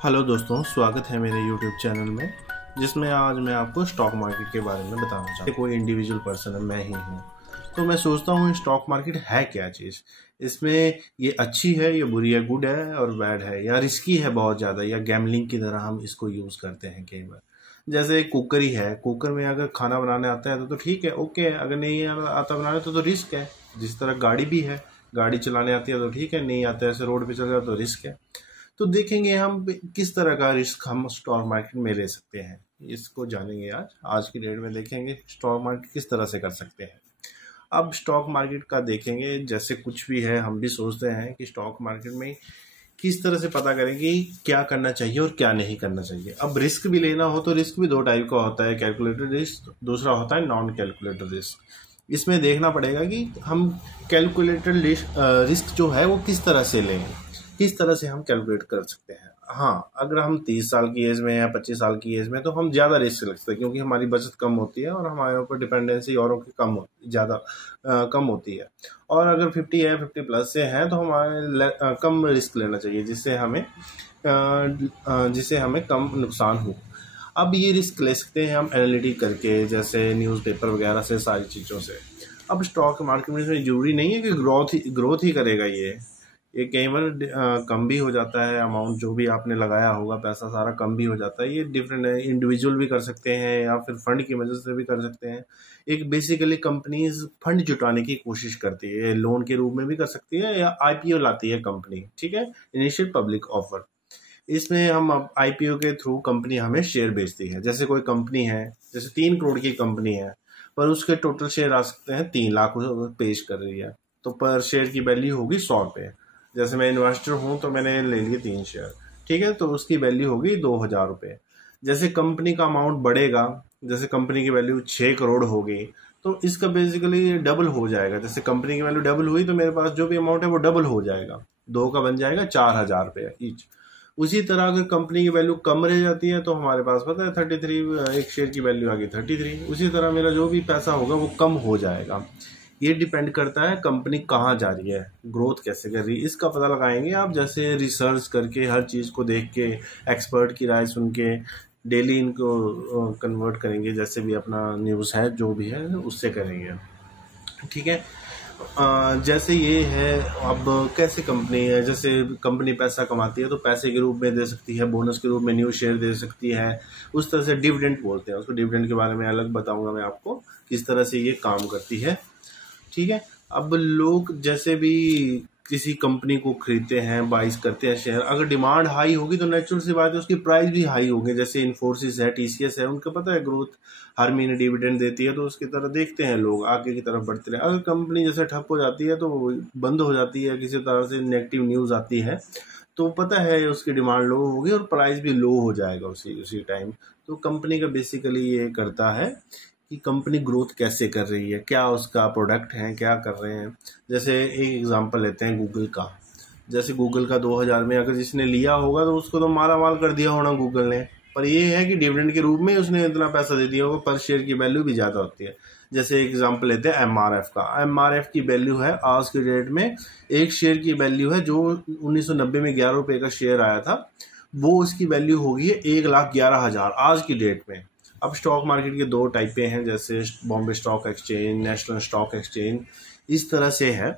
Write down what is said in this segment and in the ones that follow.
Hello दोस्तों, स्वागत है मेरे यूट्यूब चैनल में, जिसमें आज मैं आपको स्टॉक मार्केट के बारे में बताना चाहता हूँ। कोई इंडिविजुअल पर्सन है, मैं ही हूँ। तो मैं सोचता हूँ स्टॉक मार्केट है क्या चीज़, इसमें ये अच्छी है या बुरी है, गुड है और बैड है, या रिस्की है बहुत ज़्यादा, या गैमलिंग की तरह हम इसको यूज़ करते हैं कई बार। जैसे कुकर ही है, कुकर में अगर खाना बनाने आता है तो ठीक है, ओके। अगर नहीं आता बनाने तो रिस्क है। जिस तरह गाड़ी भी है, गाड़ी चलाने आती है तो ठीक है, नहीं आता ऐसे रोड पे चल रहा तो रिस्क है। तो देखेंगे हम किस तरह का रिस्क हम स्टॉक मार्केट में ले सकते हैं, इसको जानेंगे आज की डेट में। देखेंगे स्टॉक मार्केट किस तरह से कर सकते हैं। अब स्टॉक मार्केट का देखेंगे, जैसे कुछ भी है हम भी सोचते हैं कि स्टॉक मार्केट में किस तरह से पता करेंगे कि क्या करना चाहिए और क्या नहीं करना चाहिए। अब रिस्क भी लेना हो तो रिस्क भी दो टाइप का होता है, कैलकुलेटेड रिस्क, दूसरा होता है नॉन कैलकुलेटेड रिस्क। इसमें देखना पड़ेगा कि हम कैलकुलेटेड रिस्क जो है वो किस तरह से लें, किस तरह से हम कैलकुलेट कर सकते हैं। हाँ, अगर हम 30 साल की एज में या 25 साल की एज में तो हम ज़्यादा रिस्क लगते हैं, क्योंकि हमारी बचत कम होती है और हमारे ऊपर डिपेंडेंसी औरों की कम होती है। और अगर 50 है, 50 प्लस से हैं, तो हमारे कम रिस्क लेना चाहिए, जिससे हमें कम नुकसान हो। अब ये रिस्क ले सकते हैं हम एनालिटिक करके, जैसे न्यूज़पेपर वगैरह से, सारी चीज़ों से। अब स्टॉक मार्केट में जरूरी नहीं है कि ग्रोथ ही करेगा। ये कई बार कम भी हो जाता है, अमाउंट जो भी आपने लगाया होगा पैसा सारा कम भी हो जाता है। ये डिफरेंट है, इंडिविजुअल भी कर सकते हैं या फिर फंड की मदद से भी कर सकते हैं। एक बेसिकली कंपनीज फंड जुटाने की कोशिश करती है, लोन के रूप में भी कर सकती है या आईपीओ लाती है कंपनी, ठीक है, इनिशियल पब्लिक ऑफर। इसमें हम अब आईपीओ के थ्रू कंपनी हमें शेयर बेचती है। जैसे कोई कंपनी है, जैसे 3 करोड़ की कंपनी है, पर उसके टोटल शेयर आ सकते हैं 3 लाख पेश कर रही है, तो पर शेयर की वैल्यू होगी 100 रुपये। जैसे मैं इन्वेस्टर हूं तो मैंने ले लिए 3 शेयर, ठीक है, तो उसकी वैल्यू होगी 2000 रुपये। जैसे कंपनी का अमाउंट बढ़ेगा, जैसे कंपनी की वैल्यू 6 करोड़ होगी, तो इसका बेसिकली डबल हो जाएगा। जैसे कंपनी की वैल्यू डबल हुई तो मेरे पास जो भी अमाउंट है वो डबल हो जाएगा, 2 का बन जाएगा 4000 रुपये ईच। उसी तरह अगर कंपनी की वैल्यू कम रह जाती है तो हमारे पास पता है 33, एक शेयर की वैल्यू आ गई 33। उसी तरह मेरा जो भी पैसा होगा वो कम हो जाएगा। ये डिपेंड करता है कंपनी कहाँ जा रही है, ग्रोथ कैसे कर रही है, इसका पता लगाएंगे आप। जैसे रिसर्च करके, हर चीज़ को देख के, एक्सपर्ट की राय सुन के, डेली इनको कन्वर्ट करेंगे, जैसे भी अपना न्यूज़ है जो भी है उससे करेंगे, ठीक है। जैसे ये है, अब कैसे कंपनी है, जैसे कंपनी पैसा कमाती है तो पैसे के रूप में दे सकती है, बोनस के रूप में न्यू शेयर दे सकती है। उस तरह से डिविडेंड बोलते हैं उसको, डिविडेंड के बारे में अलग बताऊंगा मैं आपको किस तरह से ये काम करती है, ठीक है। अब लोग जैसे भी किसी कंपनी को खरीदते हैं, बाइस करते हैं शेयर, अगर डिमांड हाई होगी तो नेचुरल सी बात है उसकी प्राइस भी हाई होगी। जैसे इन्फोसिस है, टीसीएस है, उनको पता है ग्रोथ हर महीने डिविडेंड देती है, तो उसकी तरह देखते हैं लोग, आगे की तरफ बढ़ते रहे। अगर कंपनी जैसे ठप हो जाती है तो बंद हो जाती है, किसी तरह से नेगेटिव न्यूज आती है, तो पता है उसकी डिमांड लो होगी और प्राइस भी लो हो जाएगा उसी टाइम। तो कंपनी का बेसिकली ये करता है कि कंपनी ग्रोथ कैसे कर रही है, क्या उसका प्रोडक्ट है, क्या कर रहे हैं। जैसे एक एग्जांपल लेते हैं गूगल का। जैसे गूगल का 2000 में अगर जिसने लिया होगा तो उसको तो माला माल कर दिया होना गूगल ने, पर ये है कि डिविडेंड के रूप में उसने इतना पैसा दे दिया होगा, पर शेयर की वैल्यू भी ज़्यादा होती है। जैसे एग्जाम्पल लेते हैं एमआरएफ का। एमआरएफ की वैल्यू है आज के डेट में, एक शेयर की वैल्यू है जो 1990 में 11 रुपये का शेयर आया था, वो उसकी वैल्यू होगी 1,11,000 आज की डेट में। अब स्टॉक मार्केट के 2 टाइपें हैं, जैसे Bombay stock exchange, national stock exchange, इस तरह से है।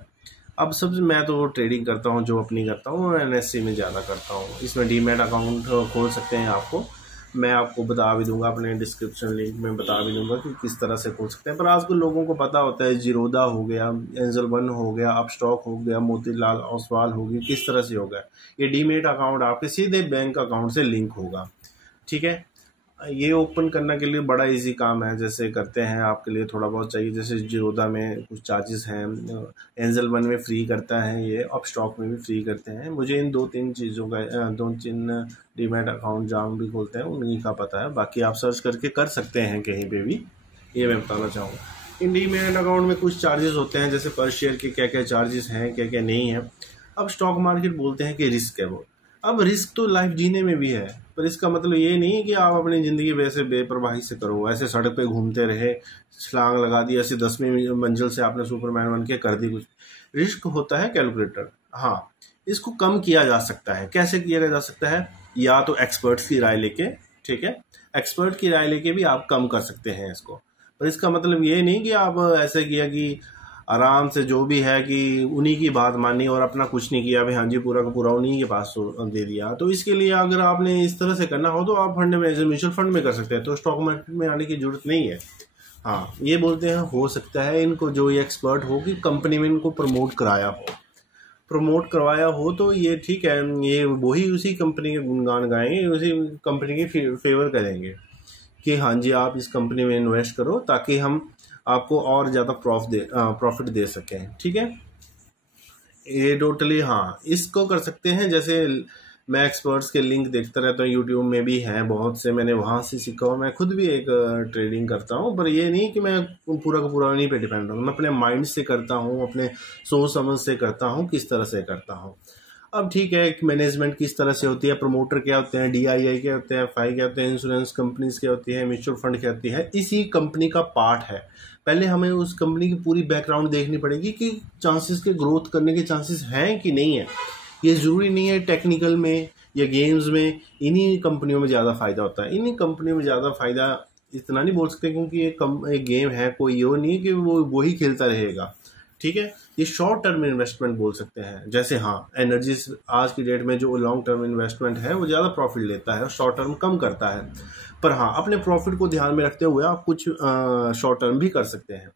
अब सबसे मैं तो ट्रेडिंग करता हूँ, जो अपनी करता हूँ एनएससी में ज़्यादा करता हूँ। इसमें डीमैट अकाउंट खोल सकते हैं आपको, मैं आपको बता भी दूंगा, अपने डिस्क्रिप्शन लिंक में बता भी दूंगा कि किस तरह से खोल सकते हैं। पर आजकल लोगों को पता होता है, जीरोधा हो गया, एंजल वन हो गया, अपस्टॉक हो गया, मोतीलाल ओसवाल हो गया, किस तरह से होगा। ये डीमैट अकाउंट आपके सीधे बैंक अकाउंट से लिंक होगा, ठीक है। ये ओपन करने के लिए बड़ा इजी काम है, जैसे करते हैं आपके लिए थोड़ा बहुत चाहिए। जैसे जीरोधा में कुछ चार्जेस हैं, एंजल वन में फ्री करता है, ये अप स्टॉक में भी फ्री करते हैं। मुझे इन 2-3 चीज़ों का 2-3 डीमैट अकाउंट जहाँ भी खोलते हैं उन्हीं का पता है, बाकी आप सर्च करके कर सकते हैं कहीं पे भी। ये मैं बताना चाहूँगा। इन डीमैट अकाउंट में कुछ चार्जेस होते हैं, जैसे पर शेयर के क्या क्या चार्जेस हैं, क्या क्या नहीं है। अब स्टॉक मार्केट बोलते हैं कि रिस्क है वो। अब रिस्क तो लाइफ जीने में भी है, पर इसका मतलब ये नहीं है कि आप अपनी ज़िंदगी वैसे बेपरवाही से करो, ऐसे सड़क पे घूमते रहे, छलांग लगा दी, ऐसे 10वीं मंजिल से आपने सुपरमैन बन के कर दी कुछ। रिस्क होता है कैलकुलेटर। हाँ, इसको कम किया जा सकता है। कैसे किया जा सकता है? या तो एक्सपर्ट्स की राय लेके, ठीक है, एक्सपर्ट की राय लेके भी आप कम कर सकते हैं इसको। पर इसका मतलब ये नहीं कि आप ऐसे किया कि आराम से जो भी है कि उन्हीं की बात मानी और अपना कुछ नहीं किया, भाई हाँ जी पूरा का पूरा उन्हीं के पास दे दिया। तो इसके लिए अगर आपने इस तरह से करना हो तो आप फंड में, म्यूचुअल फंड में कर सकते हैं, तो स्टॉक मार्केट में आने की जरूरत नहीं है। हाँ, ये बोलते हैं हो सकता है इनको जो ये एक्सपर्ट हो कि कंपनी में इनको प्रमोट करवाया हो तो ये ठीक है, ये वही उसी कंपनी के गुणगान गाएंगे, उसी कंपनी के फेवर करेंगे कि हाँ जी आप इस कंपनी में इन्वेस्ट करो ताकि हम आपको और ज़्यादा प्रॉफिट दे सकें, ठीक है। ये टोटली हाँ इसको कर सकते हैं। जैसे मैं एक्सपर्ट्स के लिंक देखता रहता हूँ, यूट्यूब में भी हैं बहुत से, मैंने वहाँ से सीखा हुआ। मैं खुद भी एक ट्रेडिंग करता हूँ, पर ये नहीं कि मैं पूरा का पूरा उन्हीं पे डिपेंड हूँ। मैं अपने माइंड से करता हूँ, अपने सोच समझ से करता हूँ, किस तरह से करता हूँ। अब ठीक है, मैनेजमेंट किस तरह से होती है, प्रमोटर क्या होते हैं, DII क्या होते हैं, FI क्या होते हैं, इंश्योरेंस कंपनीज क्या होती है, म्यूचुअल फंड क्या होती है, इसी कंपनी का पार्ट है। पहले हमें उस कंपनी की पूरी बैकग्राउंड देखनी पड़ेगी कि चांसेस के ग्रोथ करने के चांसेस हैं कि नहीं है। ये ज़रूरी नहीं है टेक्निकल में या गेम्स में इन्हीं कंपनियों में ज़्यादा फ़ायदा होता है। इन्हीं कंपनियों में ज़्यादा फ़ायदा इतना नहीं बोल सकते क्योंकि एक गेम है, कोई ये नहीं है कि वो ही खेलता रहेगा, ठीक है। ये शॉर्ट टर्म इन्वेस्टमेंट बोल सकते हैं। जैसे हाँ एनर्जी आज की डेट में जो लॉन्ग टर्म इन्वेस्टमेंट है वो ज़्यादा प्रॉफिट लेता है और शॉर्ट टर्म कम करता है। पर हाँ अपने प्रॉफिट को ध्यान में रखते हुए आप कुछ शॉर्ट टर्म भी कर सकते हैं।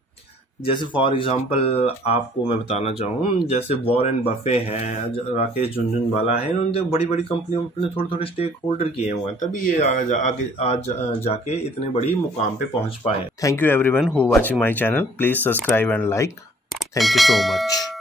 जैसे फॉर एग्जांपल आपको मैं बताना चाहूँ, जैसे वॉरेन बफे हैं, राकेश झुनझुनवाला है, उन्होंने बड़ी बड़ी कंपनियों में अपने थोड़े थोड़े स्टेक होल्डर किए हुए हैं, तभी ये आगे आज जाके इतने बड़ी मुकाम पे पहुंच पाए। Thank you everyone who watching my channel, please subscribe and like. Thank you so much.